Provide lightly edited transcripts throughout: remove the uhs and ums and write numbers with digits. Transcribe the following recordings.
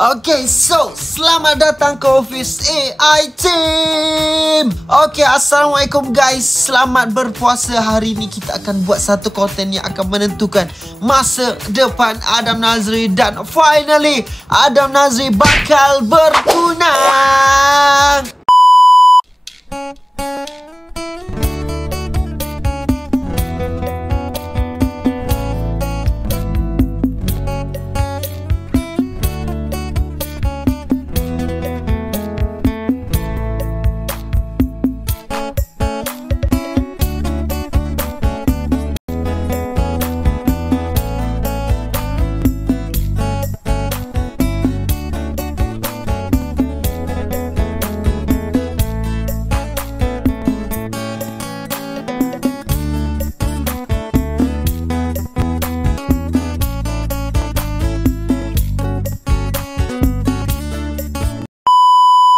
Okay, so selamat datang ke Office AI Team. Okay, Assalamualaikum guys. Selamat berpuasa. Hari ni kita akan buat satu konten yang akan menentukan masa depan Adam Nazri. Dan finally, Adam Nazri bakal bertunang.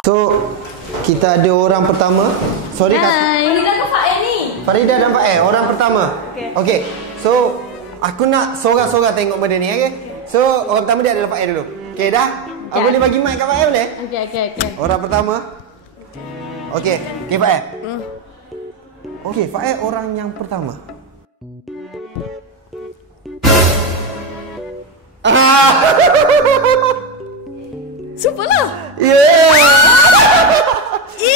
So, kita ada orang pertama. Sorry Kak. Farida ke Fa'el ni? Farida dan Fa'el, orang pertama. Okay. So, aku nak sorang-sorang tengok benda ni, okay? So, orang pertama dia adalah Fa'el dulu. Okay, dah? Aku boleh bagi mic kat Fa'el boleh? Okay. Orang pertama. Okay, Fa'el. Okay, Fa'el orang yang pertama. Super lah. Yeah.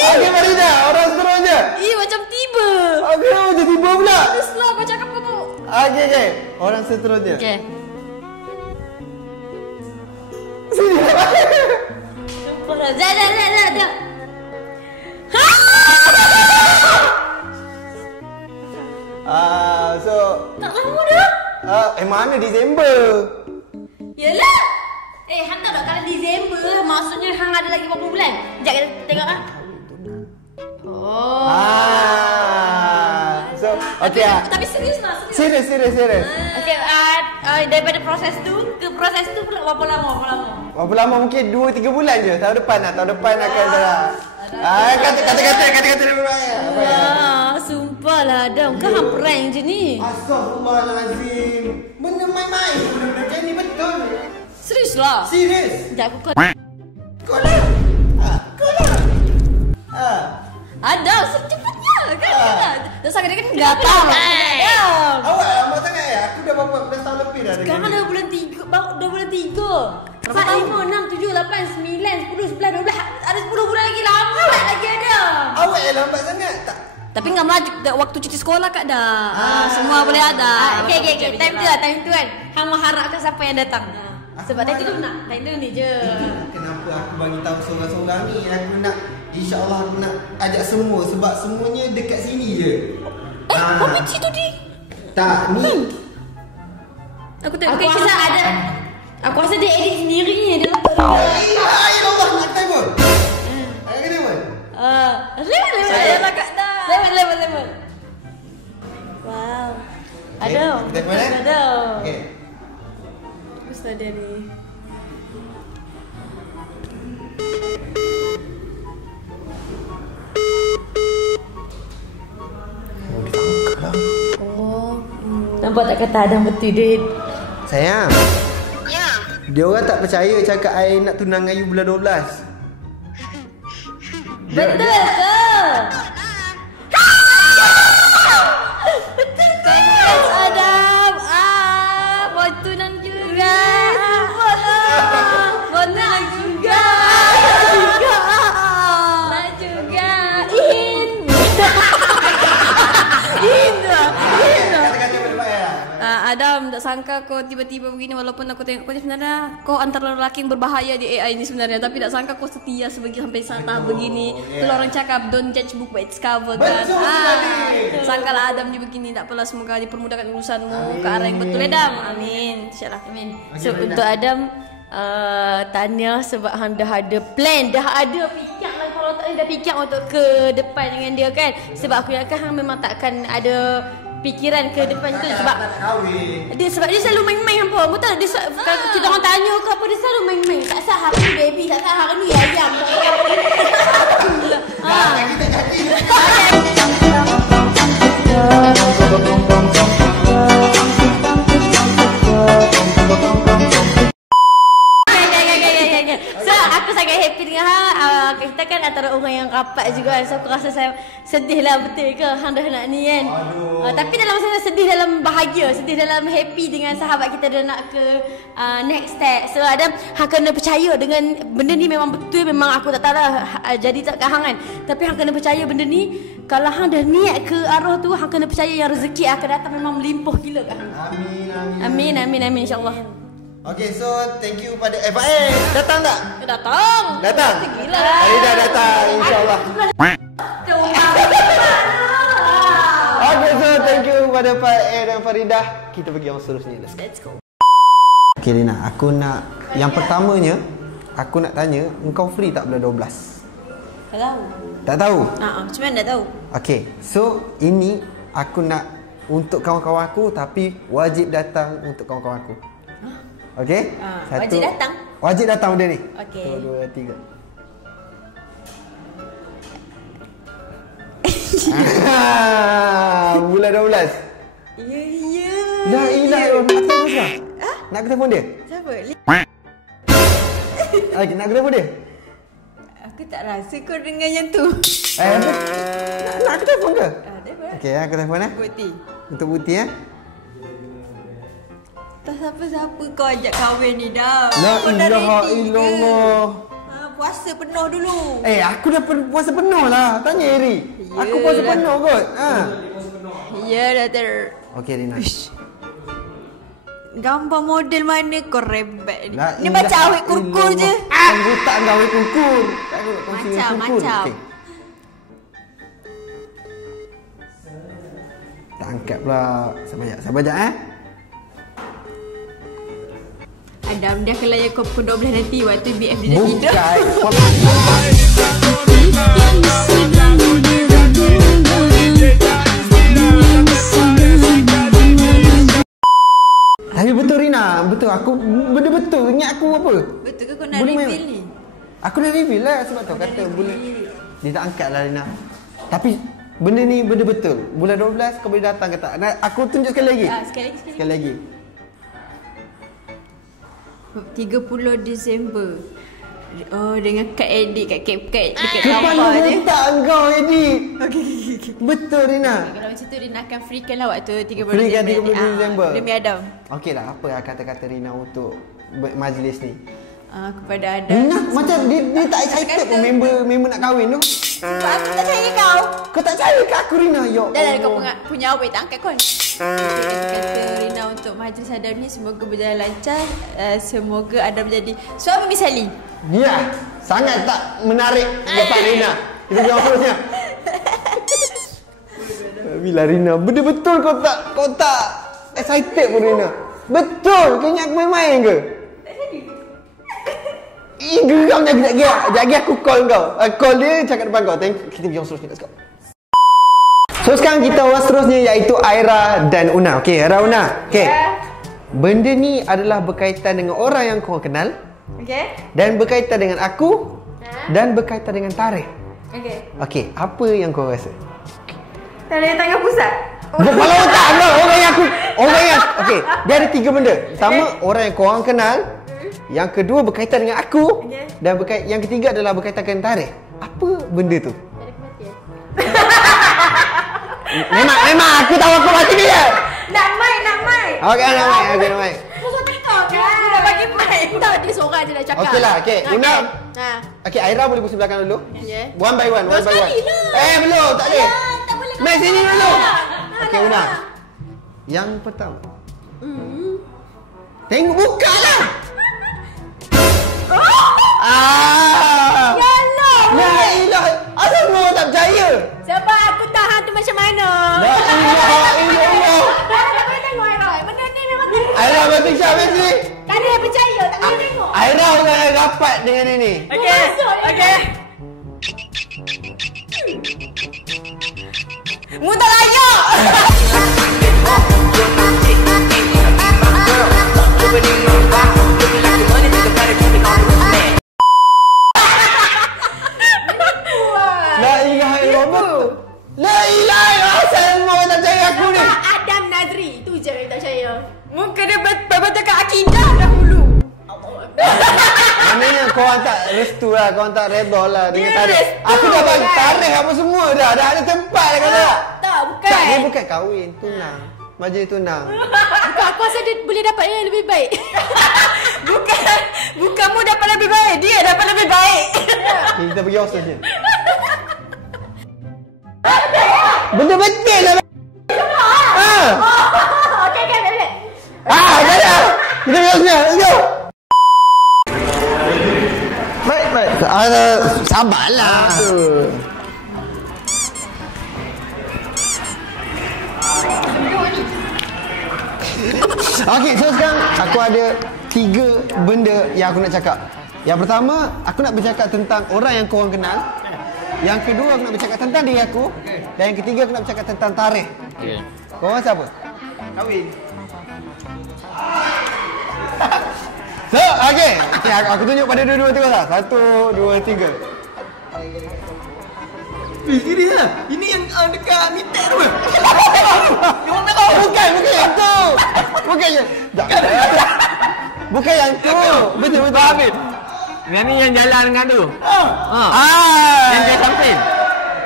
Okay, Farida, orang seterusnya. Macam tiba. Okay, macam tiba pula. Terus lah kau cakap apa tu? Okay. Orang seterusnya. Okay. Sini. Super lah. Dah. So Tak lama dah. mana Disember? Yelah. Hang tahu tak kalau Disember maksudnya hang ada lagi berapa bulan? Sekejap kita tengok lah. Oh. So okay. Tapi serius lah. Serius. Okay, daripada proses tu ke proses tu pula berapa lama? Berapa lama? Mungkin 2-3 bulan je. Tahun depan akan dah. Kata dulu lah. Sumpah lah Adam. Kau hang prank je ni. Astaghfirullahalazim. Benda main-main. Benda macam ni betul. Serius lah. Serius. Sekejap aku Kau lah. Adam, secepatnya kan? Dah sangat dia kan gatal. Adam. Awak lambat sangat ya? Aku dah berapa? Dah tahun lebih dah. Sekarang dah bulan 3. Dah bulan 3. 4, 5, 6, 7, 8, 9, 10, 11, 12. Ada 10 bulan lagi. Lambat lagi Adam. Awak yang lambat sangat. Tak. Tapi enggak melaju waktu cuti sekolah Kak dah. Semua boleh ada. Okay. Time tu kan. Hang mengharapkan siapa yang datang. Sebab time tu nak. Time tu ni je. Kenapa aku bagi tahu seorang-seorang ni? Aku nak, insya-Allah aku nak ajak semua sebab semuanya dekat sini je. Apa situ di? Tak, ni. Aku rasa ada. Aku rasa dia edit sendiri dia. Allah, nak time pun. Ayo kita pun. Level Kak dah. Level. Wow. Ada. Kita mana? Ada. Okey. Terus ada ni. Nampak tak kata Adam betul dia. Sayang. Ya. Dia orang tak percaya cakap I nak tunang dengan you bulan 12. Betul ke? Betul ke? Adam. Mau tunang juga. Tunang juga. Nak juga. Adam, tak sangka kau tiba-tiba begini. Walaupun aku tengok kau ni sebenarnya kau antara lelaki yang berbahaya di AI ni sebenarnya. Tapi tak sangka kau setia sampai tahap begini. Kalau orang cakap don't judge book by its cover kan. Sangkalah Adam ni begini. Tak apalah, semoga dipermudahkan urusanmu ke arah yang betul Adam. Amin. InsyaAllah. Amin. So untuk Adam, tanya sebab hang dah ada plan, dah ada fikir lah. Kalau tak dah fikir untuk ke depan dengan dia kan. Sebab aku yakin hang memang takkan ada fikiran ke depan tu sebab dia selalu main-main apa. Betul dia kalau kita orang tanya ke apa dia selalu main-main. Tak sah hari ni baby, tak sah hari ni ayam. Kita jadi aku sangat happy dengan kita kan antara orang yang rapat juga. So aku rasa saya sedih lah betul ke hang dah nak ni kan. Tapi dalam masa sedih dalam bahagia, sedih dalam happy dengan sahabat kita dah nak ke next step. So Adam, hang kena percaya dengan benda ni memang betul, memang aku tak tahu lah jadi tak kat hang kan. Tapi hang kena percaya benda ni, kalau hang dah niat ke arah tu, hang kena percaya yang rezeki akan datang memang melimpah gila kat hang. Amin insya-Allah. Okay, so thank you pada datang tak? Datang. Gila. Hari dah datang insya-Allah. Okay, so thank you pada Pak dan Faridah. Kita pergi yang seterusnya. Let's go. Okay Rina, aku nak yang pertamanya aku nak tanya, engkau free tak bulan 12? Tak tahu. Tak tahu? Macam mana tak tahu? Okay, so ini aku nak untuk kawan-kawan aku tapi wajib datang untuk kawan-kawan aku. Okay? Wajib datang? Wajib datang benda ni. Okay. 1, 2, 3. Bulan 12. Ya. Dah ilah nak telefon dia? Nak telefon dia? Siapa? Nak telefon dia? Aku tak rasa kau dengar yang tu. Nak telefon ke? Telefon. Okey, aku telefon Bukti. Untuk bukti Tak siapa-siapa kau ajak kahwin ni dah. La Kau dah ilaha ready ke? illallah. Puasa penuh dulu. Aku dah puasa penuh lah. Tanya Eri. Aku puasa penuh kot. Ya dah Okey Rina. Gambar model mana kau rebek ni? La Ni macam awet kurkur je. Anggota kau awet kurkur. Macam. Tak angkat pula. Sabar jap Adam dia akan layan kau pukul 12 nanti waktu BF dia dah tidur. Tapi betul Rina, betul aku benda betul. Ingat aku apa? Betul ke kau nak reveal ni? Aku dah reveal lah sebab tu kata bulan dia tak angkat lah Rina. Tapi benda ni benda betul. Bulan 12 kau boleh datang ke tak? Aku tunjuk sekali lagi. Sekali lagi. 30 Disember. Oh, dengan Kak Eddie kat CapCut dekat Kepala gambar je. otak kau Eddie. Okey. Betul Rina. Kalau macam tu Rina akan freekan lah waktu 30 Freekan Disember. 30 Disember. Demi Adam. Okey lah, apa kata-kata Rina untuk majlis ni? Kepada Adam. Rina macam dia tak excited pun member nak kahwin tu. Sebab aku tak percaya kau. Kau tak percaya ke aku Rina? Ya Dah kau punya awet tak angkat kau. Kata Rina untuk majlis Adam ni semoga berjalan lancar. Semoga Adam menjadi suami misali. Ya, sangat tak menarik lepas Rina. Kita jawab terusnya. Bila Rina, benda betul kau tak excited pun Rina. Betul, kau ingat aku main-main ke? Geram lagi aku call kau. Call dia cakap depan kau. Kita pergi seterusnya. Let's go. So sekarang kita orang seterusnya iaitu Aira dan Una. Okey, Aira Una. Okey. Benda ni adalah berkaitan dengan orang yang kau kenal. Okey. Dan berkaitan dengan aku. Dan berkaitan dengan tarikh. Okey. Okey, apa yang kau rasa? Tarikh tangan pusat. Kalau tak ada orang yang okey, dia ada 3 benda. Pertama, orang yang kau orang kenal. Yang kedua berkaitan dengan aku. Dan yang ketiga adalah berkaitan dengan tarikh. Apa benda tu? Memang aku tahu aku mati dia. Nak mic. Okey, nak mic. Kau tengok kan? Dah bagi mic. Tak, dia seorang je dah cakap. Okey lah, okey. Una. Okey, Aira boleh kursi belakang dulu. Ya. One by one. Lah. Belum, tak boleh. Tak boleh. Mai sini dulu. Okey, Una. Yang pertama. Tengok buka lah. Ya ilah. Asal semua tak percaya? Sebab aku tahan tu macam mana. La ilaha illallah. Tak boleh tengok Aira. Benda ni memang tak boleh. Aira berfikir apa sini? Tak ada yang percaya. Tak boleh tengok. Aira dah rapat dengan ini. Okey. Mu tak layak. La ilaha illallah. La ilaha illallah. Semua tak percaya aku ni. Adam Nazri. Itu je yang tak percaya. Mu kena betul-betul kat akidah dahulu. Maknanya korang tak restu lah, korang tak redha lah dengan tarikh. Aku dah bagi tarikh apa semua dah. Dah ada tempat dah kata. Tak, bukan. Tak, dia bukan kahwin, tunang. Majlis tunang. Bukan, aku rasa dia boleh dapat yang lebih baik. Bukan mu dapat lebih baik, dia dapat lebih baik. Okay, kita pergi hostel je. Betul-betul lah. Okey, boleh. Dah. Kita pergi hostel. Let's go. Baik. Sabarlah. Okey, so sekarang aku ada 3 benda yang aku nak cakap. Yang pertama, aku nak bercakap tentang orang yang korang kenal. Yang kedua, aku nak bercakap tentang diri aku. Dan yang ketiga, aku nak bercakap tentang tarikh. Okey. Korang siapa? Kahwin. So, okey. Okay, aku tunjuk pada dua-dua terus lah. 1, 2, 3. Serius lah. Ini yang dekat Mitek tu. Bukan yang tu. Bukan yang Bukan yang tu. Betul. Habis. Yang ni yang jalan dengan tu. Yang dia samping.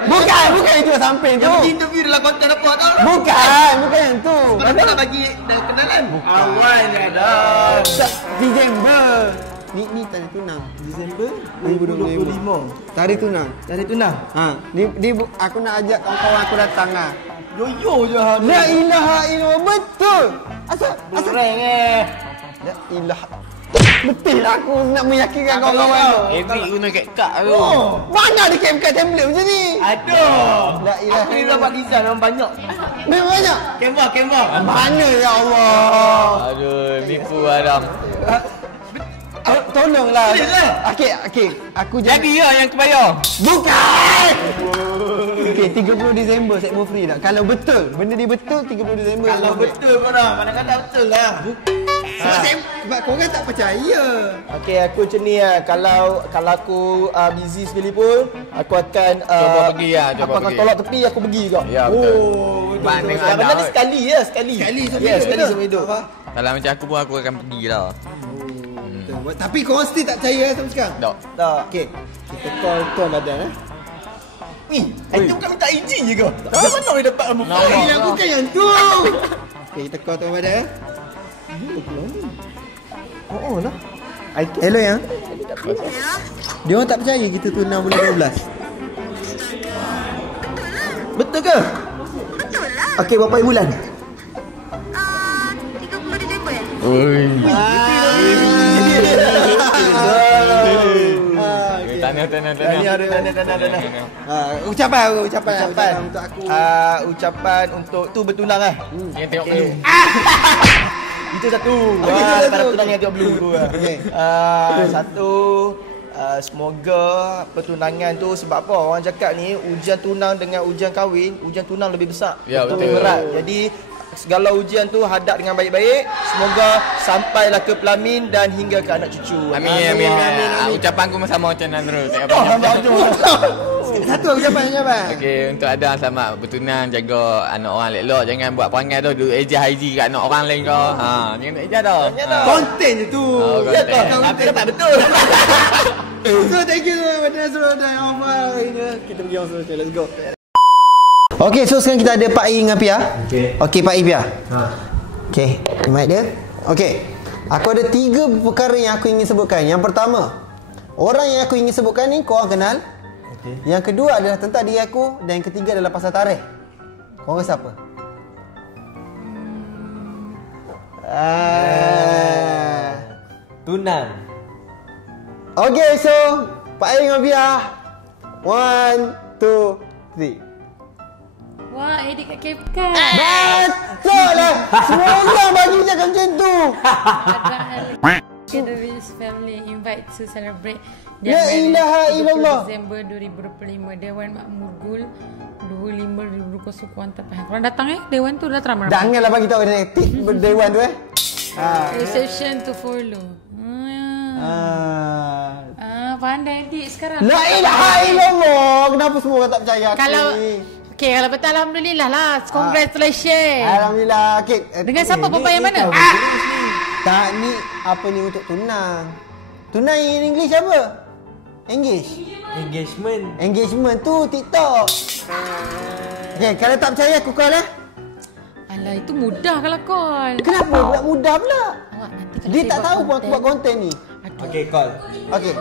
Bukan itu samping tu. Yang pergi interview dalam konten apa tau? Bukan yang tu. Kenapa nak bagi kenalan? Awalnya dah. Disember. Ni tarikh tunang. Disember 2025. Tarikh tunang. Dari tunang. Aku nak ajak kawan-kawan aku datang lah. Yo je ha. La ilaha illallah, betul. Asal Kurang La ilaha. Betul lah aku nak meyakinkan kawan-kawan tu. Every guna kat kad tu. Mana ada kat template macam ni? Aduh. La ilaha Aku ni dapat design orang banyak. Memang banyak. Canva. Mana ya Allah. Aduh, nipu Adam. Tolonglah. Boleh. Okey. Aku Jadi lah yang kebayar. Bukan. Okey, 30 Disember segmen free tak? Kalau betul, benda ni betul 30 Disember. Kalau betul korang, kadang-kadang betul lah. Sebab korang tak percaya. Okey, aku macam ni lah. Kalau aku busy sekali pun, aku akan Cuba pergi lah, aku akan tolak tepi, aku pergi kau. Ya, betul. Betul. Yang Benda ni sekali ya, sekali. Sekali seumur hidup. Kalau macam aku pun aku akan pergi lah. Tapi korang still tak percaya sampai sekarang? Tak. Tak. Okey, kita call Tuan Badan Itu bukan minta izin je kau. Tak mana boleh dapat ilmu. Yang bukan yang tu. Okey, kita call Tuan Badan. Oh lah. Hello yang. Dia orang tak percaya kita tunang bulan 12. Betul ke? Betul lah. Okey, berapa bulan? 30 Disember. Oi. Tanya. Ucapan untuk aku. Ucapan untuk tu bertunang lah. Yang tengok dulu. Itu satu. Para tunang yang tengok blue tu. Satu. Semoga pertunangan tu, sebab apa orang cakap ni ujian tunang dengan ujian kahwin, ujian tunang lebih besar. Ya, betul. Berat. Jadi segala ujian tu hadap dengan baik-baik. Semoga sampailah ke pelamin dan hingga ke anak cucu. Amin. Ucapan aku sama macam Nandro. Tak apa. Satu ucapan. Okey, untuk Adam selamat bertunang, jaga anak orang elok, jangan buat perangai tu duk ejah haji kat anak orang lain kau. Jangan nak ejah dah. Konten je tu. Ya kau. Tapi dapat betul. So thank you Badan Nasrul dan Omar. Kita pergi langsung. Let's go. Okey, so sekarang kita ada Pak I dengan Pia. Okey, Pak I Pia. Okey, mic dia. Okey. Aku ada 3 perkara yang aku ingin sebutkan. Yang pertama, orang yang aku ingin sebutkan ni korang kenal. Yang kedua adalah tentang diri aku. Dan yang ketiga adalah pasal tarikh. Korang siapa? Tunang. Okey, so Pak I dengan Pia. 1, 2, 3. Wah, edit kat CapCut. Betul lah. Semua orang bagi cakap macam tu. The Wills family invite to celebrate La ilaha illallah. Disember 2025 Dewan Makmur Gul 25 Kuantan Pahang. Korang datang Dewan tu dah ramai. Janganlah bagi tahu dia dewan tu Reception to follow. Pandai edit sekarang. La ilaha illallah. Kenapa semua orang tak percaya aku Kalau ni? okay, kalau betul alhamdulillah lah. Congratulations. Alhamdulillah. Okay. Dengan siapa? Perempuan yang mana? Tak, ni apa ni untuk tunang. Tunang in English apa? Engagement tu TikTok. Okay, kalau tak percaya aku call lah. Alah, itu mudah kalau call. Kenapa pula mudah pula? Awak nanti kalau Dia saya tak buat tahu pun aku konten- buat konten ni. Aduh. Okey, call. Okay.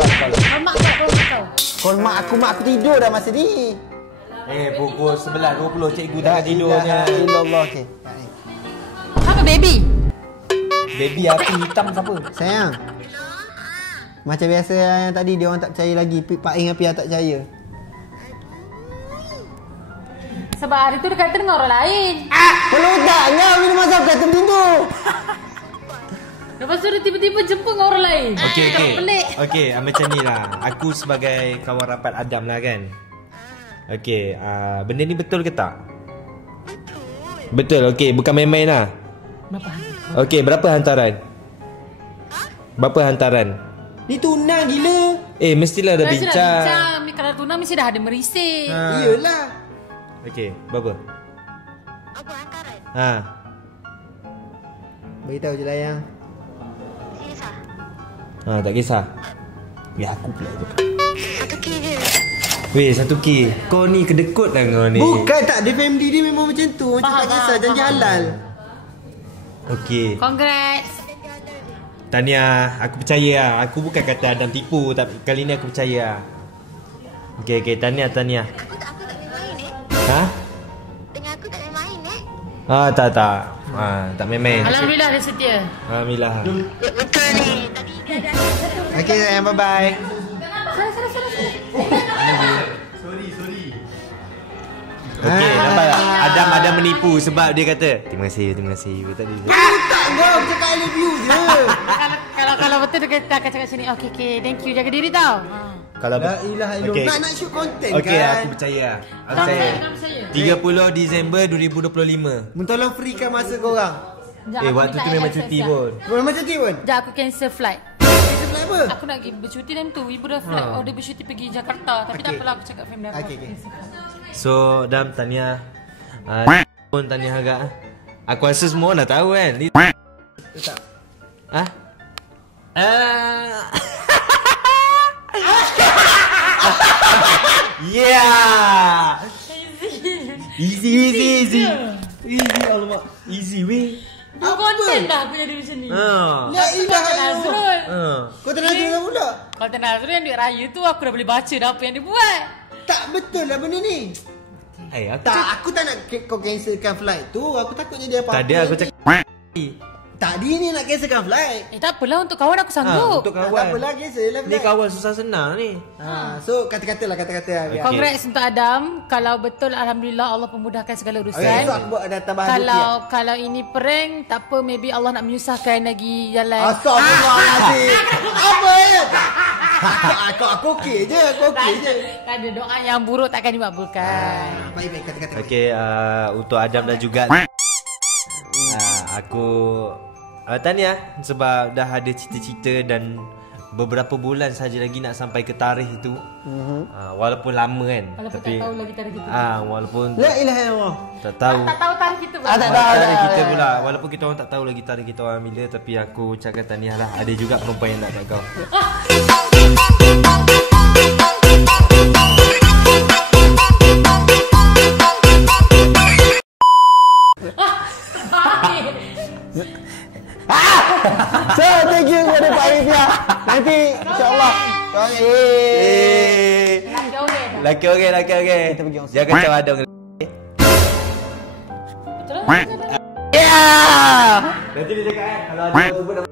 Call mak kau. Call mak aku tidur dah masa ni. Pukul 11.20 cikgu dah tidurnya. Illallah. Okay. Apa baby? Baby api hitam siapa? Sayang. Macam biasa yang tadi dia orang tak percaya lagi. Pak Ing Api tak percaya. Sebab hari tu dia kata dengan orang lain. Kalau taknya bila masa aku kata macam tu. Lepas tu dia tiba-tiba jumpa dengan orang lain. Okey. Pelik. Okey, macam ni lah. Aku sebagai kawan rapat Adam lah kan. Okey, benda ni betul ke tak? Betul. Okey, bukan main-main lah. Berapa? Okey, berapa hantaran? Berapa hantaran? Ni tunang gila. Mestilah dah bincang. Ni kalau tunang mesti dah ada merisik. Iyalah. Okey, berapa? Apa hantaran? Beritahu je lah yang. Serius ah? Tak kisah. Aku pula tu. 1K je. 1K. Kau ni kedekut lah kau ni. Bukan tak. Dia family dia memang macam tu. Macam tak kisah. Janji halal. Okey. Congrats. Tahniah, aku percaya lah. Aku bukan kata Adam tipu, tapi kali ni aku percaya lah. Okey, tahniah. Aku tak main-main Dengan aku tak main-main Tak. Tak main-main. Alhamdulillah dia setia. Alhamdulillah. Betul ni. Tadi dia ada Okay sayang. Bye-bye. Okey, nampak tak? Adam menipu sebab dia kata terima kasih. Tadi. Tak kau. Cakap I love you je. Kalau betul dia akan cakap sini. Okay, thank you. Jaga diri tau. Kalau La ilaha illallah. Nak shoot content Okey, kan. aku percaya. Aku percaya. 30 Disember 2025. Tolong freekan masa korang. Waktu tu memang cuti pun. Memang cuti pun. Sekejap aku cancel flight. Kita fly apa? Aku nak pergi bercuti time tu. Ibu dah flight. Dia bercuti pergi Jakarta. Tapi tak apalah, aku cakap family aku. Okay. So, Dam, tahniah. Pun tahniah agak. Aku rasa semua orang dah tahu kan. Tak. Yeah. Easy. Alamak. Easy weh. Aku konten dah aku jadi macam ni. La ilaha illallah. Kau tak nak dengar pula. Kalau tak Nazrul yang duit raya tu aku dah boleh baca dah apa yang dia buat. Tak betul lah benda ni. Tak, aku tak nak kau cancelkan flight tu. Aku takut jadi apa-apa. Tadi aku nanti. cakap Tadi ni nak cancelkan flight. Tak apalah, untuk kawan aku sanggup. untuk Tak kawan. apalah, cancel lah Ni flight. kawan susah senang ni. So kata-kata lah. Biar. Congrats untuk Adam. Kalau betul alhamdulillah Allah pemudahkan segala urusan. Okay, so aku buat ada tambahan Kalau ini prank, tak apa, maybe Allah nak menyusahkan lagi jalan. Astagfirullahaladzim. Apa ya? Aku okey je. Tak ada doa yang buruk takkan dimabulkan. Baik, kata-kata. Okey, untuk Adam dan juga aku tahniah sebab dah ada cita-cita dan beberapa bulan saja lagi nak sampai ke tarikh itu. Walaupun lama kan. Walaupun tapi tak tahu lagi tarikh kita. walaupun La ilaha illallah. tak tahu. Tak tahu tarikh kita pun. Tak tahu. Tarikh kita pula. Walaupun kita orang tak tahu lagi tarikh kita orang bila, tapi aku ucapkan tahniah lah. Ada juga perempuan yang nak kat kau. So, thank you kepada Pak Arifia. Nanti insyaAllah. Laki okey. Kita pergi Jangan kacau Adam. Betul lah. Nanti dia cakap kalau ada